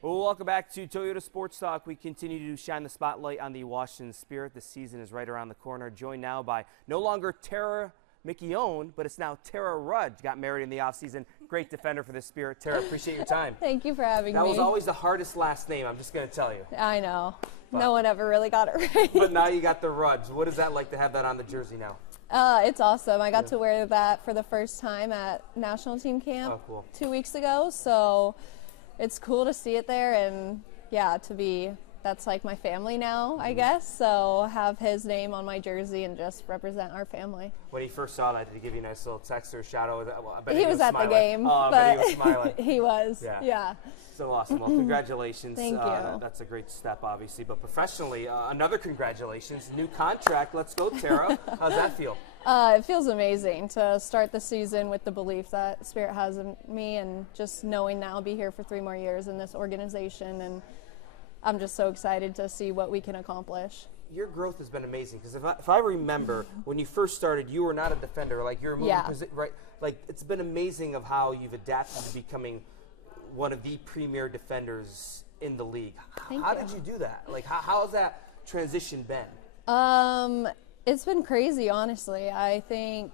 Well, welcome back to Toyota Sports Talk. We continue to shine the spotlight on the Washington Spirit. The season is right around the corner. Joined now by no longer Tara McKeown, but it's now Tara Rudd. Got married in the offseason. Great defender for the Spirit. Tara, appreciate your time. Thank you for having me. That was always the hardest last name, I'm just going to tell you. I know. But no one ever really got it right. But now you got the Rudds. What is that like to have that on the jersey now? It's awesome. I got to wear that for the first time at national team camp 2 weeks ago, so it's cool to see it there, and yeah, that's like my family now, I guess, so have his name on my jersey and just represent our family. When he first saw that, did he give you a nice little text or shout out? Well, I bet he was at smiling. the game. Oh, I bet he was smiling. He was, yeah. So awesome. Well, congratulations. Thank you. That's a great step, obviously. But professionally, another congratulations. New contract. Let's go, Tara. How's that feel? It feels amazing to start the season with the belief that Spirit has in me, and just knowing that I'll be here for 3 more years in this organization, and I'm just so excited to see what we can accomplish. Your growth has been amazing, because if I remember when you first started, you were not a defender. Like, you were moving right? Like, it's been amazing of how you've adapted to becoming one of the premier defenders in the league. How did you do that? Like, how has that transition been? It's been crazy, honestly. I think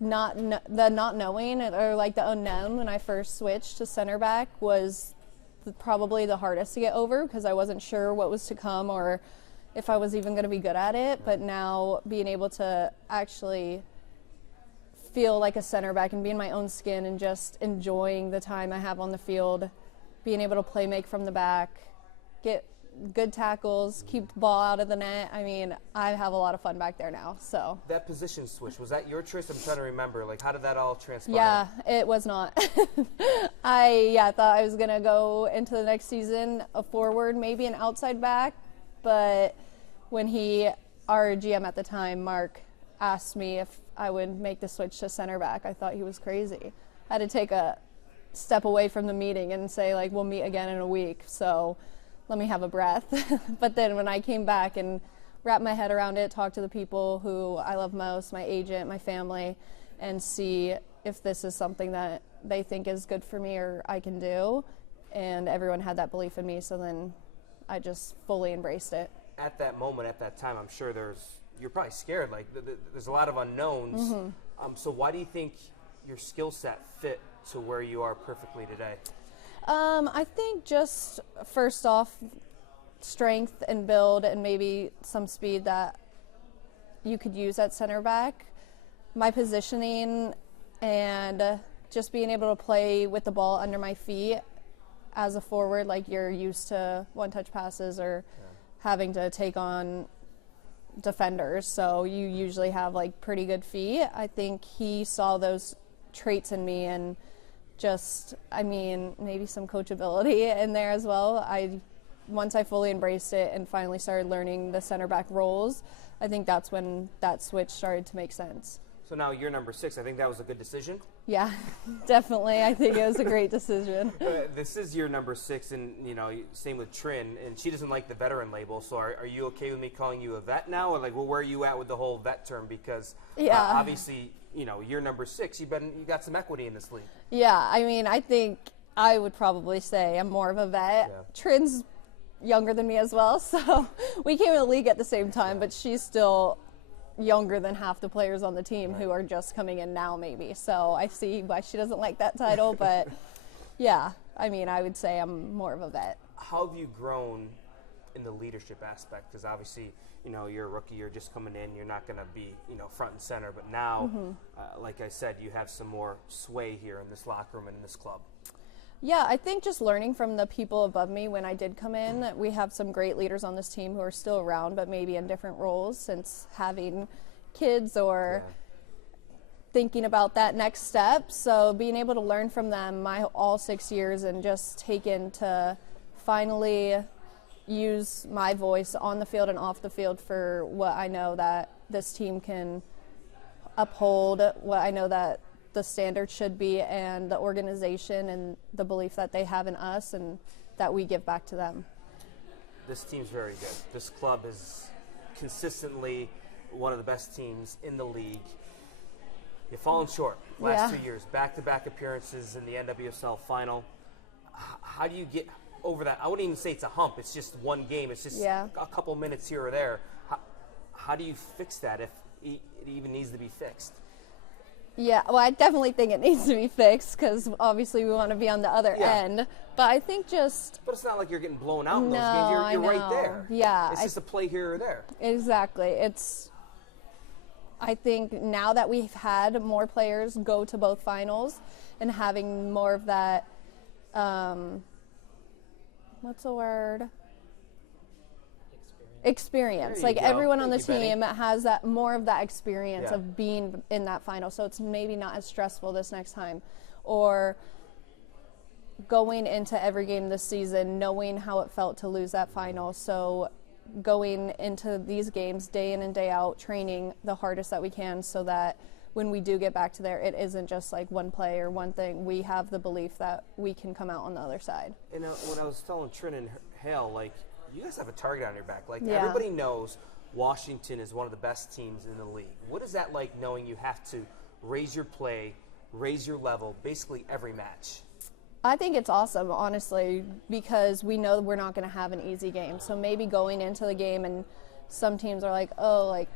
the not knowing, or like the unknown when I first switched to center back, was probably the hardest to get over, because I wasn't sure what was to come or if I was even going to be good at it. But now being able to actually feel like a center back and be in my own skin and just enjoying the time I have on the field, being able to play make from the back, get good tackles, keep the ball out of the net. I mean, I have a lot of fun back there now. So that position switch, was that your choice? I'm trying to remember. Like, how did that all transpire? Yeah, it was not. I thought I was gonna go into the next season a forward, maybe an outside back, but when our GM at the time, Mark, asked me if I would make the switch to center back, I thought he was crazy. I had to take a step away from the meeting and say, like, we'll meet again in a week. So let me have a breath. But then when I came back and wrapped my head around it, talked to the people who I love most, my agent, my family, and see if this is something that they think is good for me or I can do. And everyone had that belief in me, so then I just fully embraced it. At that moment, at that time, I'm sure you're probably scared. Like, there's a lot of unknowns. So why do you think your skill set fit to where you are perfectly today? I think just first off, strength and build, and maybe some speed that you could use at center back. My positioning and just being able to play with the ball under my feet as a forward, like you're used to one-touch passes or having to take on defenders, so you usually have like pretty good feet. I think he saw those traits in me, and just, I mean, maybe some coachability in there as well. Once I fully embraced it and finally started learning the center back roles, I think that's when that switch started to make sense. So now you're number 6. I think that was a good decision. Yeah, definitely. I think it was a great decision. This is your number 6, and same with Trin, and she doesn't like the veteran label. So are you okay with me calling you a vet now, or like, well, where are you at with the whole vet term? Because obviously, you're number 6. You got some equity in this league. Yeah, I mean, I think I would probably say I'm more of a vet. Yeah. Trin's younger than me as well, so we came in the league at the same time, but she's still younger than half the players on the team who are just coming in now, maybe. So I see why she doesn't like that title, but yeah, I mean, I would say I'm more of a vet. How have you grown in the leadership aspect? Because obviously, you're a rookie, you're just coming in, you're not going to be, front and center, but now, like I said, you have some more sway here in this locker room and in this club. Yeah, I think just learning from the people above me when I did come in, we have some great leaders on this team who are still around, but maybe in different roles since having kids or thinking about that next step. So being able to learn from them all 6 years and just taken to finally use my voice on the field and off the field for what I know that this team can uphold, what I know that the standard should be, and the organization and the belief that they have in us and that we give back to them. This team's very good. This club is consistently one of the best teams in the league. You've fallen short last 2 years, back-to-back appearances in the NWSL final. how do you get over that? I wouldn't even say it's a hump. It's just one game. It's just a couple minutes here or there. How do you fix that if it even needs to be fixed? Yeah, well, I definitely think it needs to be fixed because obviously we want to be on the other end. But I think just... But it's not like you're getting blown out in those games. You're right there. Yeah. It's just a play here or there. Exactly. I think now that we've had more players go to both finals and having more of that, what's the word? Experience. Like everyone on the team has that more of that experience of being in that final, so it's maybe not as stressful this next time, or going into every game this season knowing how it felt to lose that final. So going into these games day in and day out, training the hardest that we can so that when we do get back to there, it isn't just like one play or one thing. We have the belief that we can come out on the other side. And when I was telling Trin and Hale, like, you guys have a target on your back. Like, everybody knows Washington is one of the best teams in the league. What is that like, knowing you have to raise your play, raise your level, basically every match? I think it's awesome, honestly, because we know we're not going to have an easy game. So maybe going into the game and some teams are like, oh, like,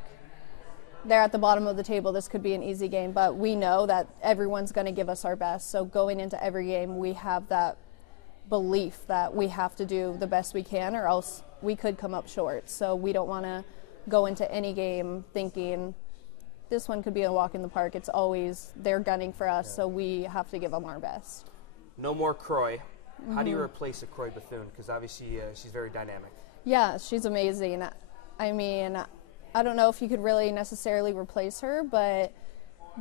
they're at the bottom of the table, this could be an easy game. But we know that everyone's going to give us our best. So going into every game, we have that belief that we have to do the best we can or else we could come up short. So we don't want to go into any game thinking this one could be a walk in the park. It's always they're gunning for us, so we have to give them our best. No more Croy. How do you replace a Croy Bethune? Because obviously she's very dynamic. Yeah, she's amazing. I mean, I don't know if you could really necessarily replace her, but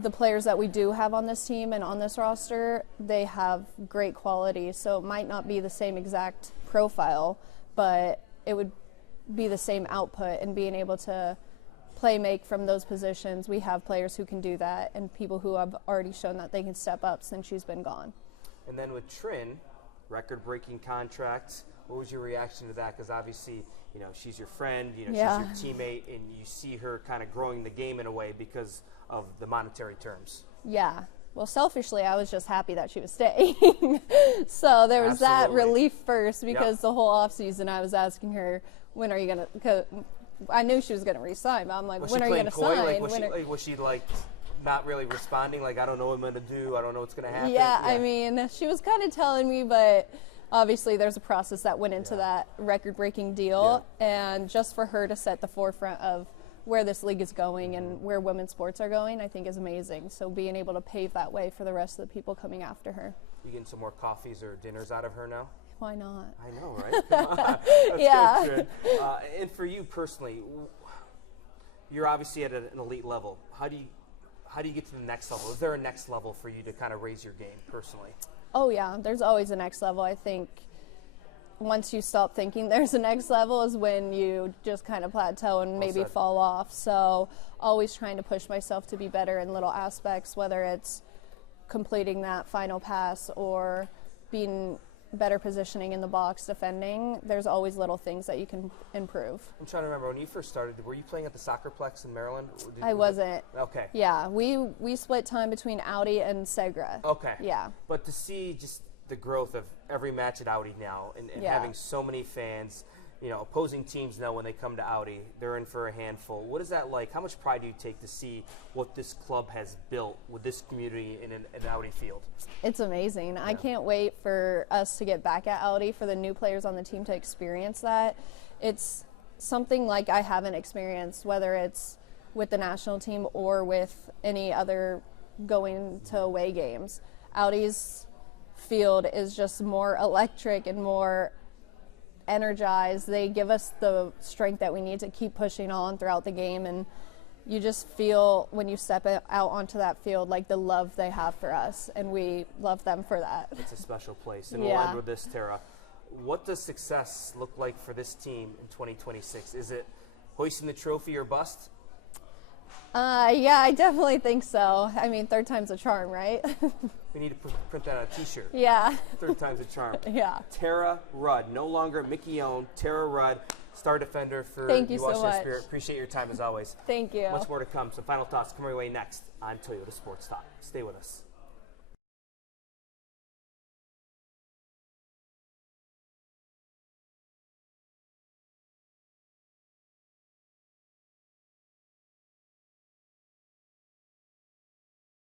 the players that we do have on this team and on this roster, they have great quality. So it might not be the same exact profile, but it would be the same output and being able to play make from those positions. We have players who can do that and people who have already shown that they can step up since she's been gone. And then with Trin, record-breaking contract. What was your reaction to that? Because obviously, you know, she's your friend, you know, she's your teammate, and you see her kind of growing the game in a way because of the monetary terms. Yeah. Well, selfishly, I was just happy that she was staying. So there was that relief first because the whole offseason I was asking her, when are you going to – I knew she was going to resign, but I'm like, when are you going to sign? Like, was she like not really responding, like, I don't know what I'm going to do, I don't know what's going to happen? Yeah, I mean, she was kind of telling me, but obviously there's a process that went into that record-breaking deal, and just for her to set the forefront of where this league is going and where women's sports are going, I think is amazing. So being able to pave that way for the rest of the people coming after her. You getting some more coffees or dinners out of her now? Why not? I know, right? Come on. That's good. And for you personally, you're obviously at an elite level. How do you get to the next level? Is there a next level for you to kind of raise your game personally? Oh, yeah. There's always a next level. I think once you stop thinking there's a next level is when you just kind of plateau and maybe fall off. So always trying to push myself to be better in little aspects, whether it's completing that final pass or being better positioning in the box, defending. There's always little things that you can improve. I'm trying to remember, when you first started, were you playing at the Soccerplex in Maryland? I wasn't. Okay. Yeah, we split time between Audi and Segra. Okay. Yeah. But to see just the growth of every match at Audi now and having so many fans, you know, opposing teams know when they come to Audi, they're in for a handful. What is that like? How much pride do you take to see what this club has built with this community in an Audi field? It's amazing. I can't wait for us to get back at Audi, for the new players on the team to experience that. It's something like I haven't experienced, whether it's with the national team or with any other going to away games. Audi's field is just more electric and more energized. They give us the strength that we need to keep pushing on throughout the game, and you just feel when you step out onto that field like the love they have for us, and we love them for that. It's a special place. And we'll end with this, Tara. What does success look like for this team in 2026? Is it hoisting the trophy or bust? Yeah, I definitely think so. I mean, third time's a charm, right? We need to print that on a T-shirt. Yeah. Third time's a charm. Yeah. Tara Rudd, no longer Mickey-owned. Tara Rudd, star defender for Thank you Washington so much. Spirit. Appreciate your time as always. Thank you. Much more to come. Some final thoughts coming your way next on Toyota Sports Talk. Stay with us.